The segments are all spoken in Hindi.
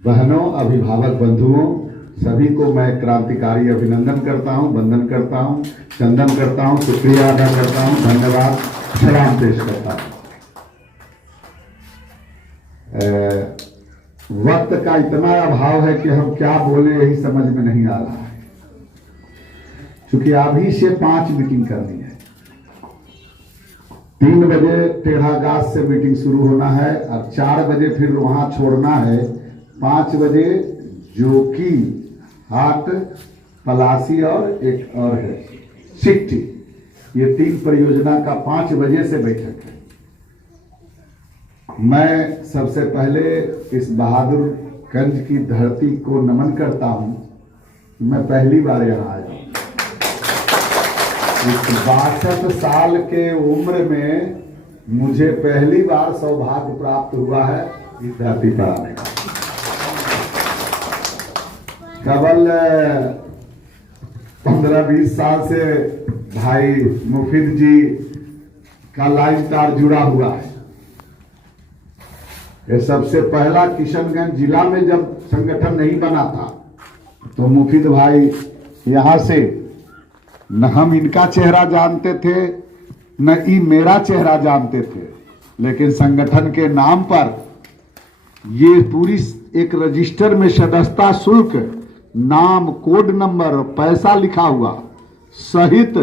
बहनों, अभिभावक बंधुओं, सभी को मैं क्रांतिकारी अभिनंदन करता हूं, वंदन करता हूं, चंदन करता हूं, शुक्रिया अदा करता हूं, धन्यवाद, सलाम पेश करता हूं। वक्त का इतना अभाव है कि हम क्या बोले यही समझ में नहीं आ रहा है, क्योंकि अभी से 5 मीटिंग करनी है। 3 बजे टेढ़ागाछ से मीटिंग शुरू होना है और 4 बजे फिर वहां छोड़ना है। 5 बजे जोकी हाट, पलासी और एक और है सिट्टी, ये 3 परियोजना का 5 बजे से बैठक है। मैं सबसे पहले इस बहादुरगंज की धरती को नमन करता हूं। मैं पहली बार यहाँ आया हूं। इस 62 साल के उम्र में मुझे पहली बार सौभाग्य प्राप्त हुआ है इस धरती पर आने का। केवल 15-20 साल से भाई मुफीद जी का लाइन तार जुड़ा हुआ है। ये सबसे पहला किशनगंज जिला में जब संगठन नहीं बना था तो मुफीद भाई यहां से न हम इनका चेहरा जानते थे न ई मेरा चेहरा जानते थे, लेकिन संगठन के नाम पर ये पूरी एक रजिस्टर में सदस्यता शुल्क, नाम, कोड नंबर, पैसा लिखा हुआ सहित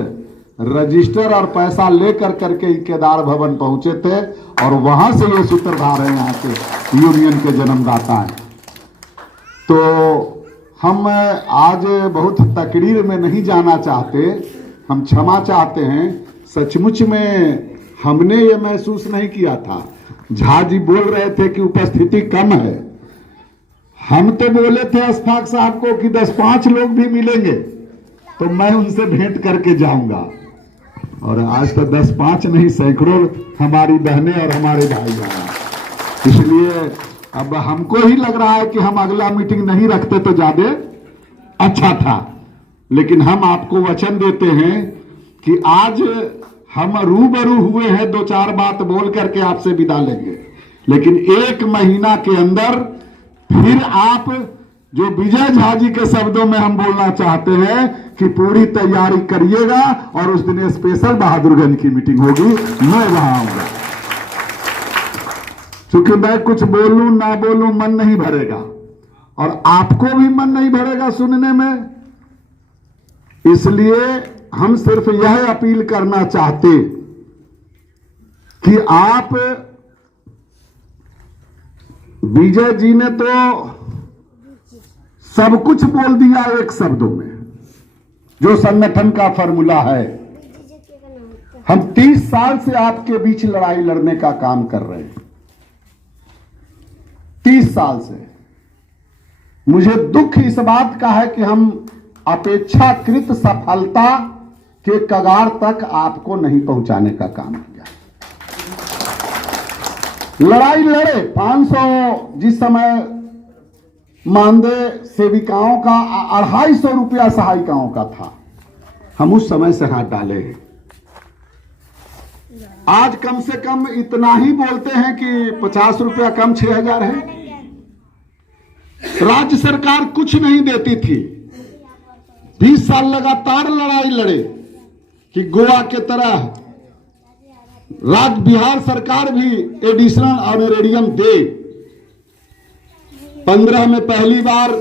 रजिस्टर और पैसा लेकर करके केदार भवन पहुंचे थे और वहां से ये सूत्रधार है, यहाँ के यूनियन के जन्मदाता हैं। तो हम आज बहुत तकरीर में नहीं जाना चाहते, हम क्षमा चाहते हैं। सचमुच में हमने ये महसूस नहीं किया था। झा जी बोल रहे थे कि उपस्थिति कम है। हम तो बोले थे अशफाक साहब को कि 10-5 लोग भी मिलेंगे तो मैं उनसे भेंट करके जाऊंगा, और आज तो 10-5 नहीं सैकड़ों हमारी बहनें और हमारे भाई बहन। इसलिए अब हमको ही लग रहा है कि हम अगला मीटिंग नहीं रखते तो ज्यादा अच्छा था, लेकिन हम आपको वचन देते हैं कि आज हम रूबरू हुए हैं, 2-4 बात बोल करके आपसे विदा लेंगे, लेकिन 1 महीना के अंदर फिर आप जो विजय झा जी के शब्दों में हम बोलना चाहते हैं कि पूरी तैयारी करिएगा और उस दिन स्पेशल बहादुरगंज की मीटिंग होगी, मैं वहां आऊंगा। क्योंकि मैं कुछ बोलूं ना बोलूं मन नहीं भरेगा और आपको भी मन नहीं भरेगा सुनने में। इसलिए हम सिर्फ यह अपील करना चाहते कि आप, विजय जी ने तो सब कुछ बोल दिया एक शब्दों में, जो संगठन का फॉर्मूला है। हम 30 साल से आपके बीच लड़ाई लड़ने का काम कर रहे हैं, 30 साल से। मुझे दुख इस बात का है कि हम अपेक्षाकृत सफलता के कगार तक आपको नहीं पहुंचाने का काम किया। लड़ाई लड़े 500, जिस समय मानदेय सेविकाओं का 250 रुपया सहायिकाओं का था, हम उस समय से हाथ डाले हैं। आज कम से कम इतना ही बोलते हैं कि 50 रुपया कम 6000 है। राज्य सरकार कुछ नहीं देती थी। 20 साल लगातार लड़ाई लड़े कि गोवा के तरह राज्य बिहार सरकार भी एडिशनल ऑनरेरियम दे। 15 में पहली बार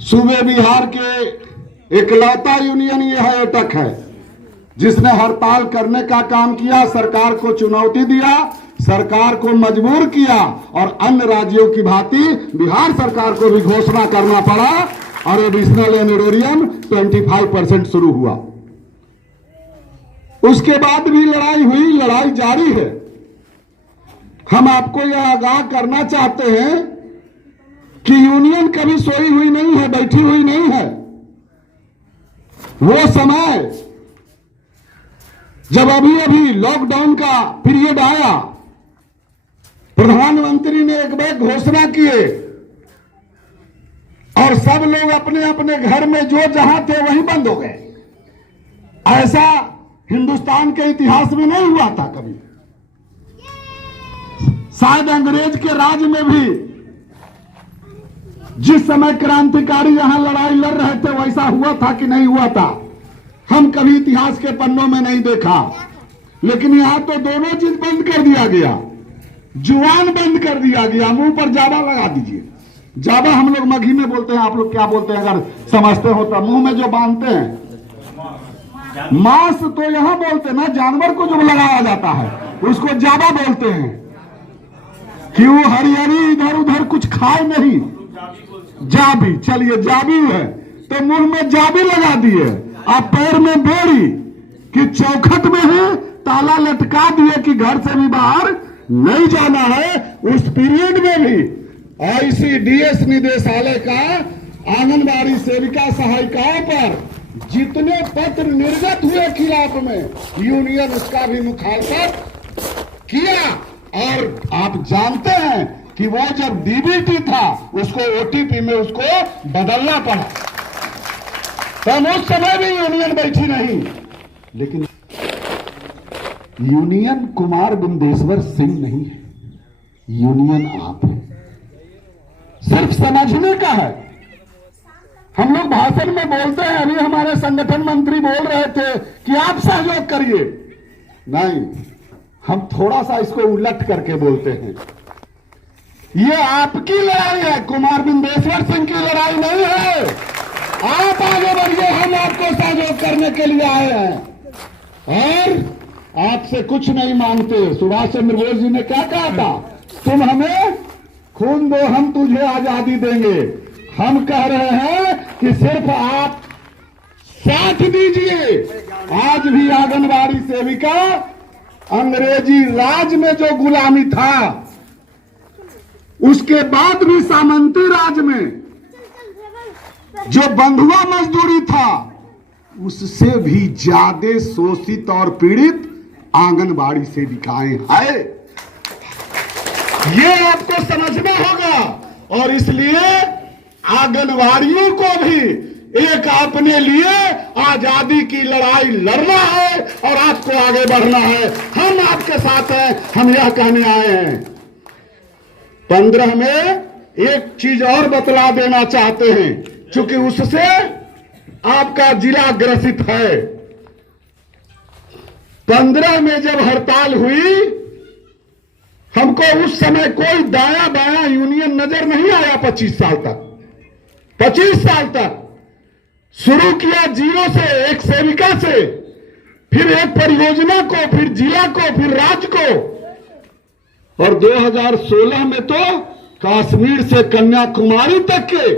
सूबे बिहार के इकलौता यूनियन ये है एटक है जिसने हड़ताल करने का काम किया, सरकार को चुनौती दिया, सरकार को मजबूर किया और अन्य राज्यों की भांति बिहार सरकार को भी घोषणा करना पड़ा और एडिशनल ऑनरेरियम 25% शुरू हुआ। उसके बाद भी लड़ाई हुई, लड़ाई जारी है। हम आपको यह आगाह करना चाहते हैं कि यूनियन कभी सोई हुई नहीं है, बैठी हुई नहीं है। वो समय जब अभी अभी लॉकडाउन का पीरियड आया, प्रधानमंत्री ने एक बार घोषणा किए और सब लोग अपने अपने घर में जो जहां थे वहीं बंद हो गए। ऐसा हिंदुस्तान के इतिहास में नहीं हुआ था कभी। शायद अंग्रेज के राज में भी जिस समय क्रांतिकारी यहां लड़ाई लड़ रहे थे वैसा हुआ था कि नहीं हुआ था, हम कभी इतिहास के पन्नों में नहीं देखा। लेकिन यहां तो दोनों चीज बंद कर दिया गया, जुबान बंद कर दिया गया। मुंह पर जावा लगा दीजिए। जावा हम लोग मघी में बोलते हैं, आप लोग क्या बोलते हैं अगर समझते हो तो? मुंह में जो बांधते हैं मांस, तो यहां बोलते ना जानवर को जो लगाया जाता है उसको जावा बोलते हैं कि वो हरिहरी इधर उधर कुछ खाए नहीं। जाबी, चलिए जाबी है तो मुंह में जाबी लगा दिए, आप पैर में बेड़ी कि चौखट में है, ताला लटका दिए कि घर से भी बाहर नहीं जाना है। उस पीरियड में भी ICDS निदेशालय का आंगनबाड़ी सेविका सहायिकाओं पर जितने पत्र निर्गत हुए खिलाफ में, यूनियन उसका भी मुखालफत किया। और आप जानते हैं कि वो जब DBT था उसको OTP में उसको बदलना पड़ा। तब उस समय भी यूनियन बैठी नहीं। लेकिन यूनियन कुमार बिंदेश्वर सिंह नहीं है, यूनियन आप है। सिर्फ समझने का है। हम लोग भाषण में बोलते हैं, अभी हमारे संगठन मंत्री बोल रहे थे कि आप सहयोग करिए। नहीं, हम थोड़ा सा इसको उलट करके बोलते हैं, ये आपकी लड़ाई है, कुमार बिंदेश्वर सिंह की लड़ाई नहीं है। आप आगे बढ़िए, हम आपको सहयोग करने के लिए आए हैं और आपसे कुछ नहीं मांगते। सुभाष चंद्र बोस जी ने क्या कहा था? तुम हमें खून दो, हम तुझे आजादी देंगे। हम कह रहे हैं कि सिर्फ आप साथ दीजिए। आज भी आंगनबाड़ी सेविका अंग्रेजी राज में जो गुलामी था, उसके बाद भी सामंती राज में जो बंधुआ मजदूरी था, उससे भी ज्यादा शोषित और पीड़ित आंगनबाड़ी सेविकाएं हैं। ये आपको समझना होगा। और इसलिए आंगनबाड़ियों को भी एक अपने लिए आजादी की लड़ाई लड़ना है और आपको आगे बढ़ना है। हम आपके साथ हैं, हम यह कहने आए हैं। 15 में एक चीज और बतला देना चाहते हैं, क्योंकि उससे आपका जिला ग्रसित है। 15 में जब हड़ताल हुई, हमको उस समय कोई दाया बाया यूनियन नजर नहीं आया। 25 साल तक 25 साल तक शुरू किया जीरो से, एक सेविका से, फिर एक परियोजना को, फिर जिला को, फिर राज्य को। और 2016 में तो कश्मीर से कन्याकुमारी तक के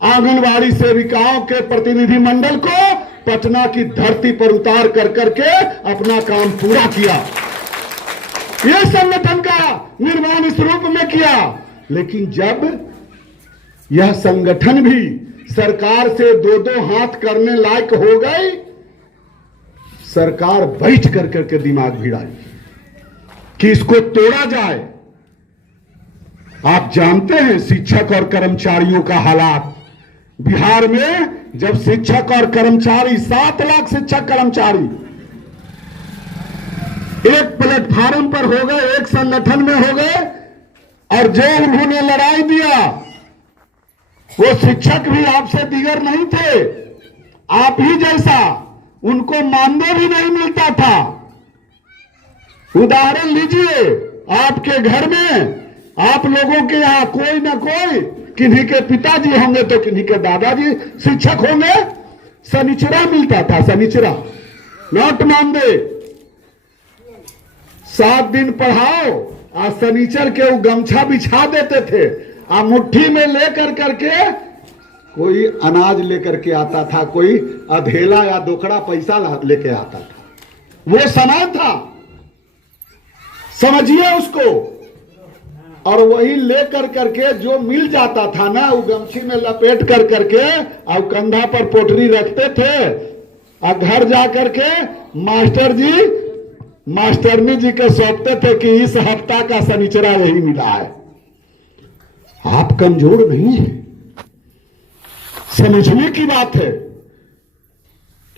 आंगनबाड़ी सेविकाओं के प्रतिनिधि मंडल को पटना की धरती पर उतार कर करके अपना काम पूरा किया। यह संगठन का निर्माण इस रूप में किया। लेकिन जब यह संगठन भी सरकार से दो दो हाथ करने लायक हो गई, सरकार बैठ कर करके दिमाग भिड़ाई कि इसको तोड़ा जाए। आप जानते हैं शिक्षक और कर्मचारियों का हालात बिहार में। जब शिक्षक और कर्मचारी 7 लाख शिक्षक कर्मचारी एक प्लेटफार्म पर हो गए, एक संगठन में हो गए, और जो उन्होंने लड़ाई दिया, वो शिक्षक भी आपसे दिगर नहीं थे, आप ही जैसा, उनको मानदेय भी नहीं मिलता था। उदाहरण लीजिए, आपके घर में, आप लोगों के यहां कोई ना कोई, किन्हीं के पिताजी होंगे तो किन्हीं के दादाजी शिक्षक होंगे, शनिचरा मिलता था, शनिचरा, नॉट मानदेय। 7 दिन पढ़ाओ, आज शनिचर के वो गमछा बिछा देते थे, आ मुट्ठी में लेकर करके कोई अनाज लेकर के आता था, कोई अधेला या दोकड़ा पैसा लेके आता था। वो समय था, समझिए उसको। और वही लेकर करके जो मिल जाता था ना, वो गमछी में लपेट कर करके और कंधा पर पोटरी रखते थे, और घर जा करके मास्टर जी, मास्टरनी जी के सौंपते थे कि इस हफ्ता का शनिचरा यही मिला है। आप कमजोर नहीं है, समझने की बात है।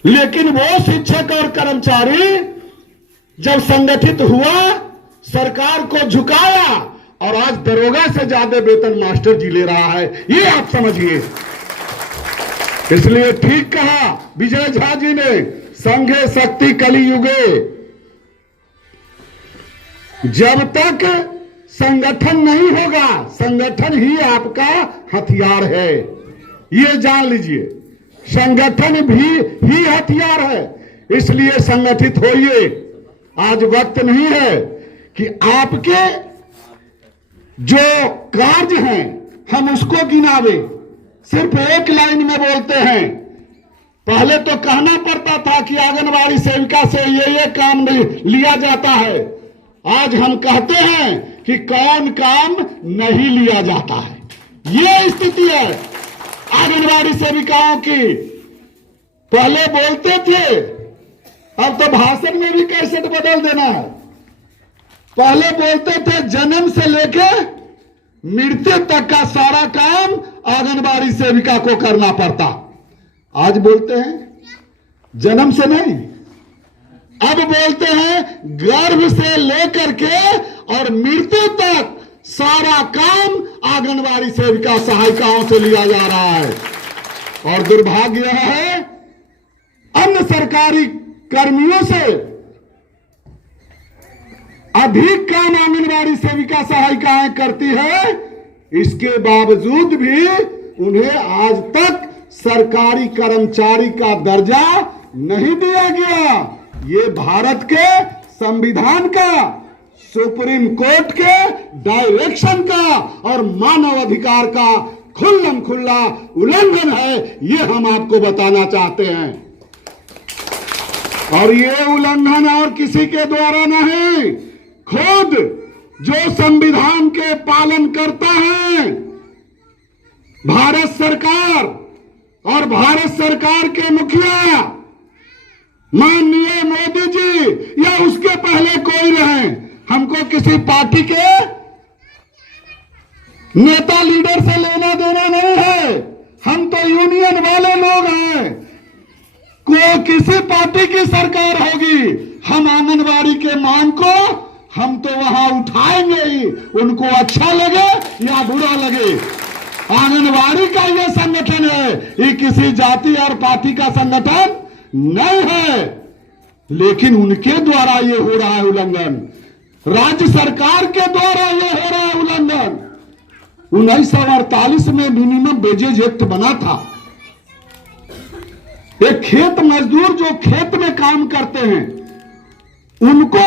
लेकिन वो शिक्षक और कर्मचारी जब संगठित हुआ, सरकार को झुकाया और आज दरोगा से ज्यादा वेतन मास्टर जी ले रहा है, ये आप समझिए। इसलिए ठीक कहा विजय झा जी ने, संघे शक्ति कलियुगे। जब तक संगठन नहीं होगा, संगठन ही आपका हथियार है, ये जान लीजिए। संगठन भी ही हथियार है, इसलिए संगठित होइए। आज वक्त नहीं है कि आपके जो कार्य हैं हम उसको गिनावे, सिर्फ एक लाइन में बोलते हैं। पहले तो कहना पड़ता था कि आंगनबाड़ी सेविका से ये काम लिया जाता है, आज हम कहते हैं कि कौन काम नहीं लिया जाता है। ये स्थिति है आंगनबाड़ी सेविकाओं की। पहले बोलते थे, अब तो भाषण में भी कैसेट बदल देना है। पहले बोलते थे जन्म से लेके मृत्यु तक का सारा काम आंगनबाड़ी सेविका को करना पड़ता, आज बोलते हैं जन्म से नहीं, अब बोलते हैं गर्भ से लेकर के और मृत्यु तक सारा काम आंगनबाड़ी सेविका सहायिकाओं से लिया जा रहा है। और दुर्भाग्य यह है अन्य सरकारी कर्मियों से अधिक काम आंगनबाड़ी सेविका सहायिकाएं करती है, इसके बावजूद भी उन्हें आज तक सरकारी कर्मचारी का दर्जा नहीं दिया गया। ये भारत के संविधान का, सुप्रीम कोर्ट के डायरेक्शन का और मानव अधिकार का खुल्लम खुल्ला उल्लंघन है, ये हम आपको बताना चाहते हैं। और ये उल्लंघन और किसी के द्वारा नहीं, खुद जो संविधान के पालन करता है भारत सरकार और भारत सरकार के मुखिया माननीय मोदी जी या उसके पहले कोई रहे, हमको किसी पार्टी के नेता लीडर से लेना देना नहीं है। हम तो यूनियन वाले लोग हैं। कोई किसी पार्टी की सरकार होगी, हम आंगनबाड़ी के मांग को हम तो वहां उठाएंगे ही, उनको अच्छा लगे या बुरा लगे। आंगनबाड़ी का यह संगठन है, ये किसी जाति और पार्टी का संगठन नहीं है। लेकिन उनके द्वारा ये हो रहा है उल्लंघन, राज्य सरकार के द्वारा ये हो रहा है उल्लंघन। 1948 में मिनिमम वेजेज एक्ट बना था। एक खेत मजदूर जो खेत में काम करते हैं उनको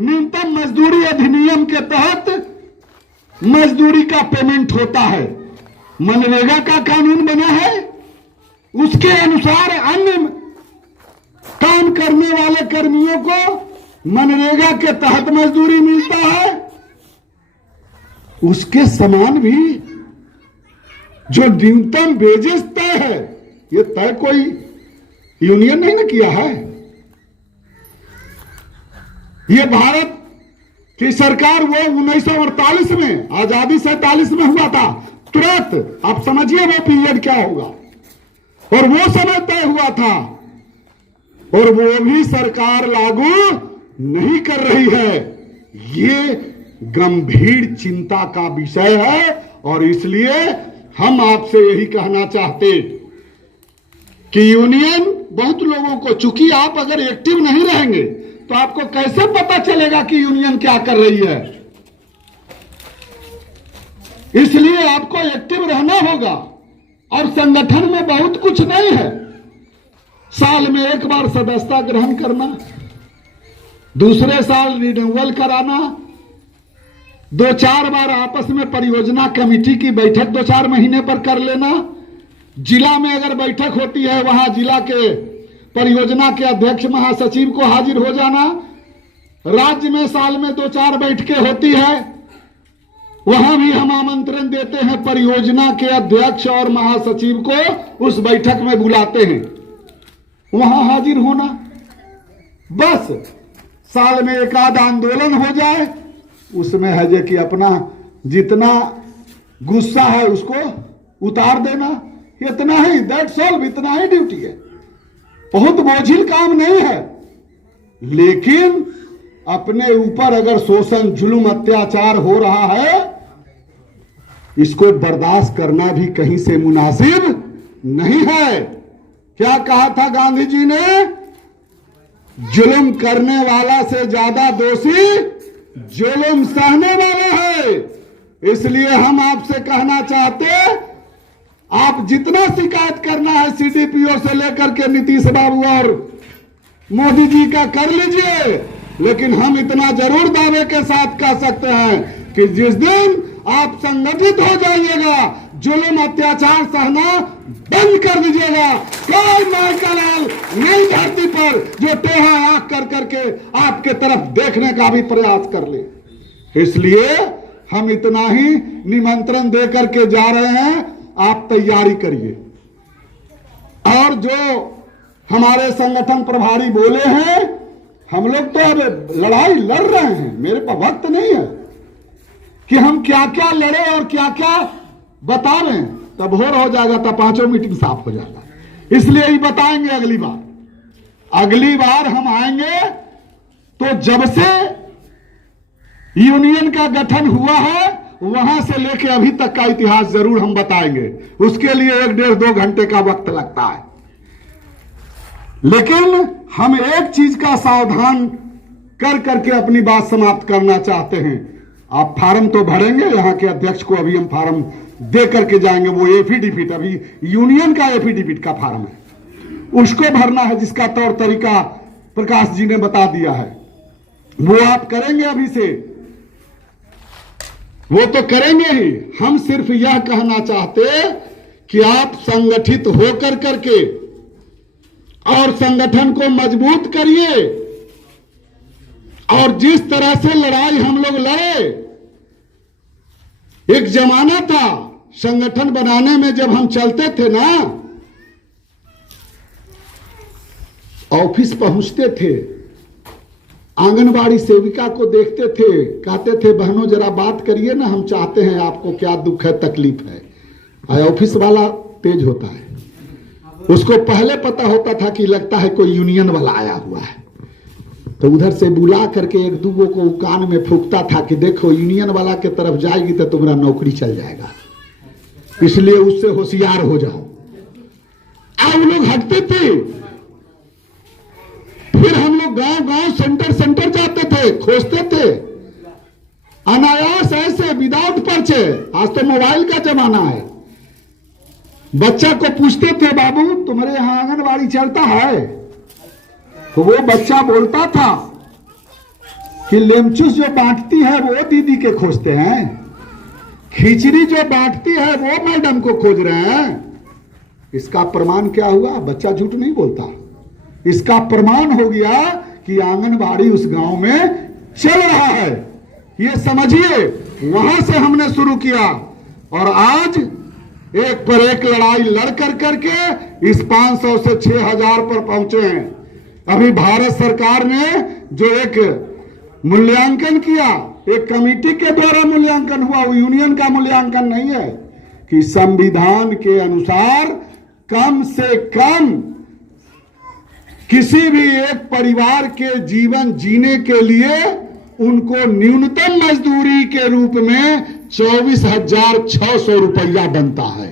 न्यूनतम मजदूरी अधिनियम के तहत मजदूरी का पेमेंट होता है। मनरेगा का कानून बना है, उसके अनुसार अन्य काम करने वाले कर्मियों को मनरेगा के तहत मजदूरी मिलता है। उसके समान भी जो न्यूनतम वेजेस तय है, ये तय कोई यूनियन नहीं ना किया है, ये भारत की सरकार वो 1948 में, आजादी 47 में हुआ था तुरंत। आप समझिए वो पीरियड क्या होगा, और वो समय तय हुआ था और वो भी सरकार लागू नहीं कर रही है। ये गंभीर चिंता का विषय है और इसलिए हम आपसे यही कहना चाहते कि यूनियन बहुत लोगों को, चूंकि आप अगर एक्टिव नहीं रहेंगे तो आपको कैसे पता चलेगा कि यूनियन क्या कर रही है। इसलिए आपको एक्टिव रहना होगा। और संगठन में बहुत कुछ नहीं है, साल में एक बार सदस्यता ग्रहण करना, दूसरे साल रिन्यूअल कराना, 2-4 बार आपस में परियोजना कमेटी की बैठक 2-4 महीने पर कर लेना। जिला में अगर बैठक होती है वहां जिला के परियोजना के अध्यक्ष महासचिव को हाजिर हो जाना। राज्य में साल में 2-4 बैठकें होती है, वहां भी हम आमंत्रण देते हैं परियोजना के अध्यक्ष और महासचिव को, उस बैठक में बुलाते हैं, वहां हाजिर होना। बस साल में एक आध आंदोलन हो जाए, उसमें है जे कि अपना जितना गुस्सा है उसको उतार देना, इतना ही, दैट्स ऑल, इतना ही ड्यूटी है। बहुत बोझिल काम नहीं है। लेकिन अपने ऊपर अगर शोषण जुल्म अत्याचार हो रहा है, इसको बर्दाश्त करना भी कहीं से मुनासिब नहीं है। क्या कहा था गांधी जी ने? जुल्म करने वाला से ज्यादा दोषी जुल्म सहने वाला है। इसलिए हम आपसे कहना चाहते, आप जितना शिकायत करना है सीडीपीओ से लेकर के नीतीश बाबू और मोदी जी का कर लीजिए, लेकिन हम इतना जरूर दावे के साथ कह सकते हैं कि जिस दिन आप संगठित हो जाइएगा, जुल्म अत्याचार सहना बंद कर दीजिएगा, कोई माइका लाल नई धरती पर जो टेढ़ा आंख कर करके आपके तरफ देखने का भी प्रयास कर ले। इसलिए हम इतना ही निमंत्रण दे करके जा रहे हैं, आप तैयारी करिए। और जो हमारे संगठन प्रभारी बोले हैं, हम लोग तो अब लड़ाई लड़ रहे हैं, मेरे पास वक्त नहीं है कि हम क्या क्या लड़े और क्या क्या बता रहे हैं। तब भोर हो जाएगा, तब पांचों मीटिंग साफ हो जाएगा। इसलिए ही बताएंगे अगली बार हम आएंगे तो जब से यूनियन का गठन हुआ है वहां से लेके अभी तक का इतिहास जरूर हम बताएंगे। उसके लिए 1-1.5-2 घंटे का वक्त लगता है, लेकिन हम एक चीज का सावधान कर करके अपनी बात समाप्त करना चाहते हैं। आप फार्म तो भरेंगे, यहाँ के अध्यक्ष को अभी हम फार्म दे करके जाएंगे, वो एफिडेविट अभी यूनियन का एफिडेविट का फार्म है, उसको भरना है, जिसका तौर तरीका प्रकाश जी ने बता दिया है। वो आप करेंगे अभी से, वो तो करेंगे ही। हम सिर्फ यह कहना चाहते कि आप संगठित होकर करके और संगठन को मजबूत करिए। और जिस तरह से लड़ाई हम लोग लड़े, एक जमाना था संगठन बनाने में, जब हम चलते थे ना, ऑफिस पहुंचते थे, आंगनबाड़ी सेविका को देखते थे, कहते थे बहनों जरा बात करिए ना, हम चाहते हैं, आपको क्या दुख है तकलीफ है। ऑफिस वाला तेज होता है, उसको पहले पता होता था कि लगता है कोई यूनियन वाला आया हुआ है, तो उधर से बुला करके एक दूगो को कान में फूंकता था कि देखो यूनियन वाला के तरफ जाएगी तो तुम्हारा नौकरी चल जाएगा, इसलिए उससे होशियार हो जाओ। अब लोग हटते थे, फिर हम लोग गांव गांव सेंटर सेंटर जाते थे, खोजते थे अनायास ऐसे विदाउट पर्चे। आज तो मोबाइल का जमाना है। बच्चा को पूछते थे बाबू तुम्हारे यहां आंगनबाड़ी चलता है, तो वो बच्चा बोलता था कि लेमचूस जो बांटती है वो दीदी के खोजते हैं, खिचड़ी जो बांटती है वो मैडम को खोज रहे हैं। इसका प्रमाण क्या हुआ? बच्चा झूठ नहीं बोलता। इसका प्रमाण हो गया कि आंगनबाड़ी उस गांव में चल रहा है। ये समझिए, वहां से हमने शुरू किया और आज एक पर एक लड़ाई लड़ कर करके इस 500 से 6000 पर पहुंचे हैं। अभी भारत सरकार ने जो एक मूल्यांकन किया, एक कमेटी के द्वारा मूल्यांकन हुआ, वो यूनियन का मूल्यांकन नहीं है, कि संविधान के अनुसार कम से कम किसी भी एक परिवार के जीवन जीने के लिए उनको न्यूनतम मजदूरी के रूप में 24,600 रुपया बनता है।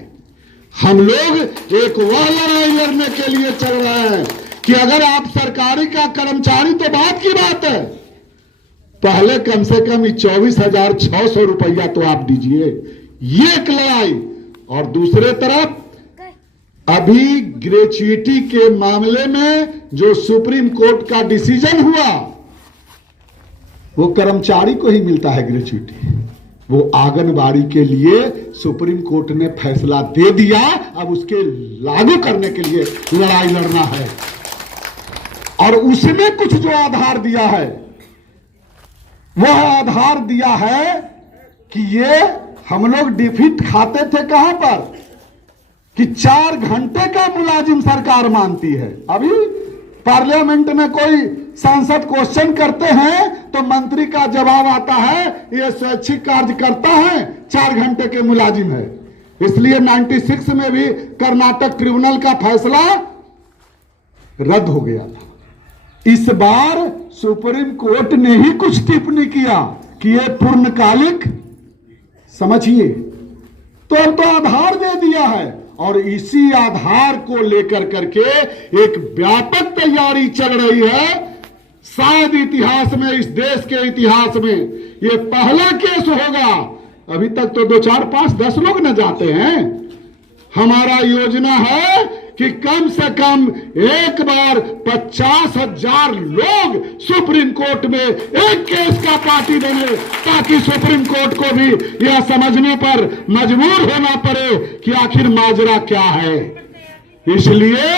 हम लोग एक वह लड़ाई लड़ने के लिए चल रहे हैं कि अगर आप सरकारी का कर्मचारी तो बात की बात है, पहले कम से कम 24,600 रुपया तो आप दीजिए, ये एक लड़ाई। और दूसरे तरफ अभी ग्रेच्युटी के मामले में जो सुप्रीम कोर्ट का डिसीजन हुआ, वो कर्मचारी को ही मिलता है ग्रेच्युटी, वो आंगनबाड़ी के लिए सुप्रीम कोर्ट ने फैसला दे दिया। अब उसके लागू करने के लिए लड़ाई लड़ना है। और उसमें कुछ जो आधार दिया है, वह आधार दिया है कि ये हम लोग डिफिट खाते थे कहां पर, कि 4 घंटे का मुलाजिम सरकार मानती है। अभी पार्लियामेंट में कोई सांसद क्वेश्चन करते हैं तो मंत्री का जवाब आता है ये स्वैच्छिक कार्य करता है, 4 घंटे के मुलाजिम है। इसलिए 96 में भी कर्नाटक ट्रिब्यूनल का फैसला रद्द हो गया था। इस बार सुप्रीम कोर्ट ने ही कुछ टिप्पणी किया कि ये पूर्णकालिक समझिए, तो अब तो आधार दे दिया है और इसी आधार को लेकर करके एक व्यापक तैयारी चल रही है। शायद इतिहास में, इस देश के इतिहास में ये पहला केस होगा। अभी तक तो 2, 4, 5, 10 लोग न जाते हैं। हमारा योजना है कि कम से कम एक बार 50,000 लोग सुप्रीम कोर्ट में एक केस का पार्टी बने, ताकि सुप्रीम कोर्ट को भी यह समझने पर मजबूर होना पड़े कि आखिर माजरा क्या है। इसलिए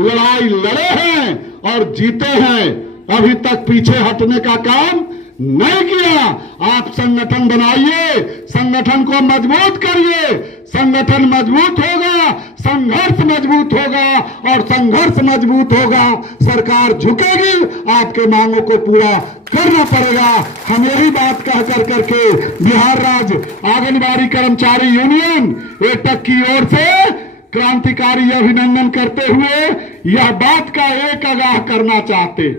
लड़ाई लड़े हैं और जीते हैं। अभी तक पीछे हटने का काम नहीं किया। आप संगठन बनाइए, संगठन को मजबूत करिए। संगठन मजबूत होगा, संघर्ष मजबूत होगा, और संघर्ष मजबूत होगा, सरकार झुकेगी। आपके मांगों को पूरा करना पड़ेगा। हम यही बात कह करके बिहार राज्य आंगनबाड़ी कर्मचारी यूनियन एटक की ओर से क्रांतिकारी अभिनंदन करते हुए यह बात का एक आगाह करना चाहते।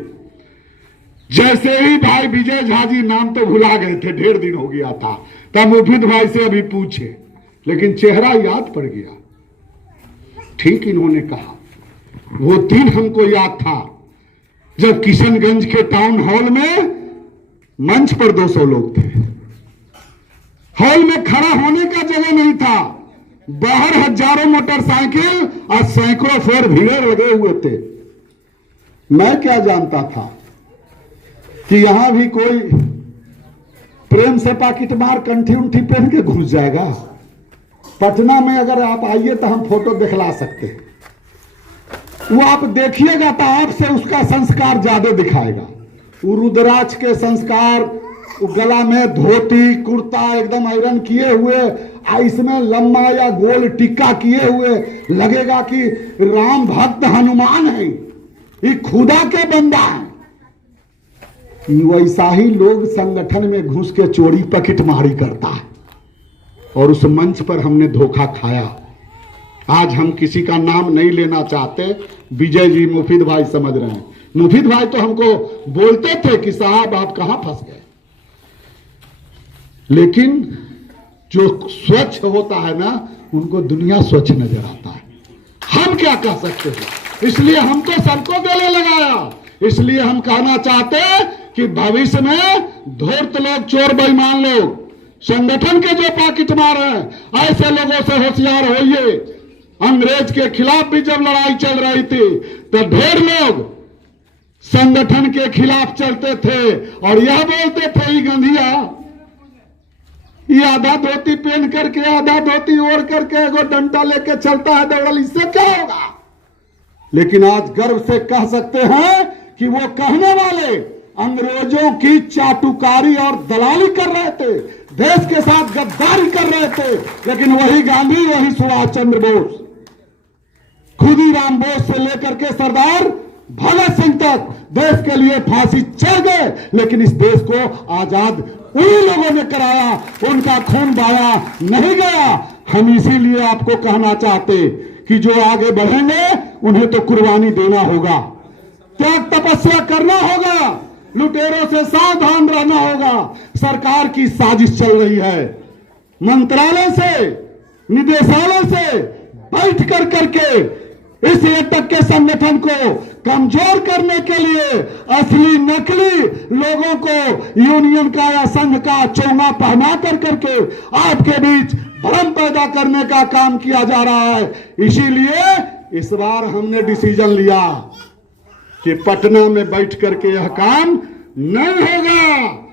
जैसे ही भाई विजय झा जी, नाम तो भुला गए थे, ढेर दिन हो गया था, तब मुफीद भाई से अभी पूछे, लेकिन चेहरा याद पड़ गया। ठीक इन्होंने कहा, वो दिन हमको याद था जब किशनगंज के टाउन हॉल में मंच पर 200 लोग थे। हॉल में खड़ा होने का जगह नहीं था। बाहर हजारों मोटरसाइकिल और सैकड़ों 4 व्हीलर लगे हुए थे। मैं क्या जानता था कि यहां भी कोई प्रेम से पाकिट मार कंठी उंठी पहन के घुस जाएगा। पटना में अगर आप आइए तो हम फोटो दिखला सकते हैं। वो आप देखिएगा तो आपसे उसका संस्कार ज्यादा दिखाएगा। वो रुद्राक्ष के संस्कार, वो गला में धोती कुर्ता एकदम आयरन किए हुए, इसमें लंबा या गोल टिक्का किए हुए, लगेगा कि राम भक्त हनुमान है, ये खुदा के बंदा है। वैसा ही लोग संगठन में घुस के चोरी पकिट मारी करता है, और उस मंच पर हमने धोखा खाया। आज हम किसी का नाम नहीं लेना चाहते। विजय जी, मुफीद भाई समझ रहे हैं। मुफीद भाई तो हमको बोलते थे कि साहब आप कहां फंस गए। लेकिन जो स्वच्छ होता है ना, उनको दुनिया स्वच्छ नजर आता है। हम क्या कह सकते हैं, इसलिए हमको सबको गले लगाया। इसलिए हम कहना चाहते कि भविष्य में धूर्त लोग, चोर बेईमान लोग, संगठन के जो पाकिट मार हैं, ऐसे लोगों से होशियार होइए। अंग्रेज के खिलाफ भी जब लड़ाई चल रही थी तो ढेर लोग संगठन के खिलाफ चलते थे और यह बोलते थे, ये गंधिया, ये आधा धोती पहन करके, आधा धोती ओढ़ करके एगो डंडा लेके चलता है दौड़ल, इससे क्या होगा। लेकिन आज गर्व से कह सकते हैं कि वो कहने वाले अंग्रेजों की चाटुकारी और दलाली कर रहे थे, देश के साथ गद्दारी कर रहे थे। लेकिन वही गांधी, वही सुभाष चंद्र बोस, खुदीराम बोस से लेकर के सरदार भगत सिंह तक देश के लिए फांसी चढ़ गए। लेकिन इस देश को आजाद उन्हीं लोगों ने कराया, उनका खून बहाया नहीं गया। हम इसीलिए आपको कहना चाहते कि जो आगे बढ़ेंगे उन्हें तो कुर्बानी देना होगा, त्याग तपस्या करना होगा, लुटेरों से सावधान रहना होगा। सरकार की साजिश चल रही है, मंत्रालय से, निदेशालय से बैठ कर करके इस एटक के संगठन को कमजोर करने के लिए असली नकली लोगों को यूनियन का या संघ का चोंगा पहना कर करके आपके बीच भ्रम पैदा करने का काम किया जा रहा है। इसीलिए इस बार हमने डिसीजन लिया कि पटना में बैठ करके यह काम नहीं होगा।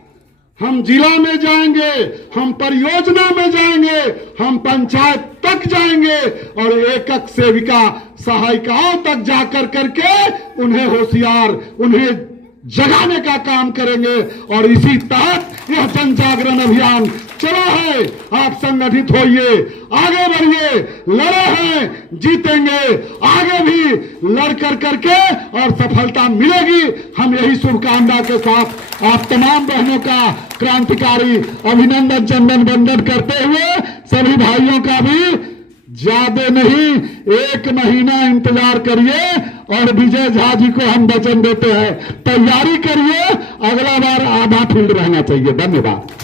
हम जिला में जाएंगे, हम परियोजना में जाएंगे, हम पंचायत तक जाएंगे और एकक सेविका सहायिकाओं तक जाकर करके उन्हें होशियार, उन्हें जगाने का काम करेंगे। और इसी तहत यह जन जागरण अभियान चला है। आप संगठित होइए, आगे बढ़िए, लड़े हैं, जीतेंगे, आगे भी लड़ कर करके और सफलता मिलेगी। हम यही शुभकामना के साथ आप तमाम बहनों का क्रांतिकारी अभिनंदन चंदन वंदन करते हुए सभी भाइयों का भी ज्यादा नहीं 1 महीना इंतजार करिए, और विजय झा जी को हम वचन देते हैं, तैयारी करिए, अगला बार आधा फील्ड रहना चाहिए। धन्यवाद।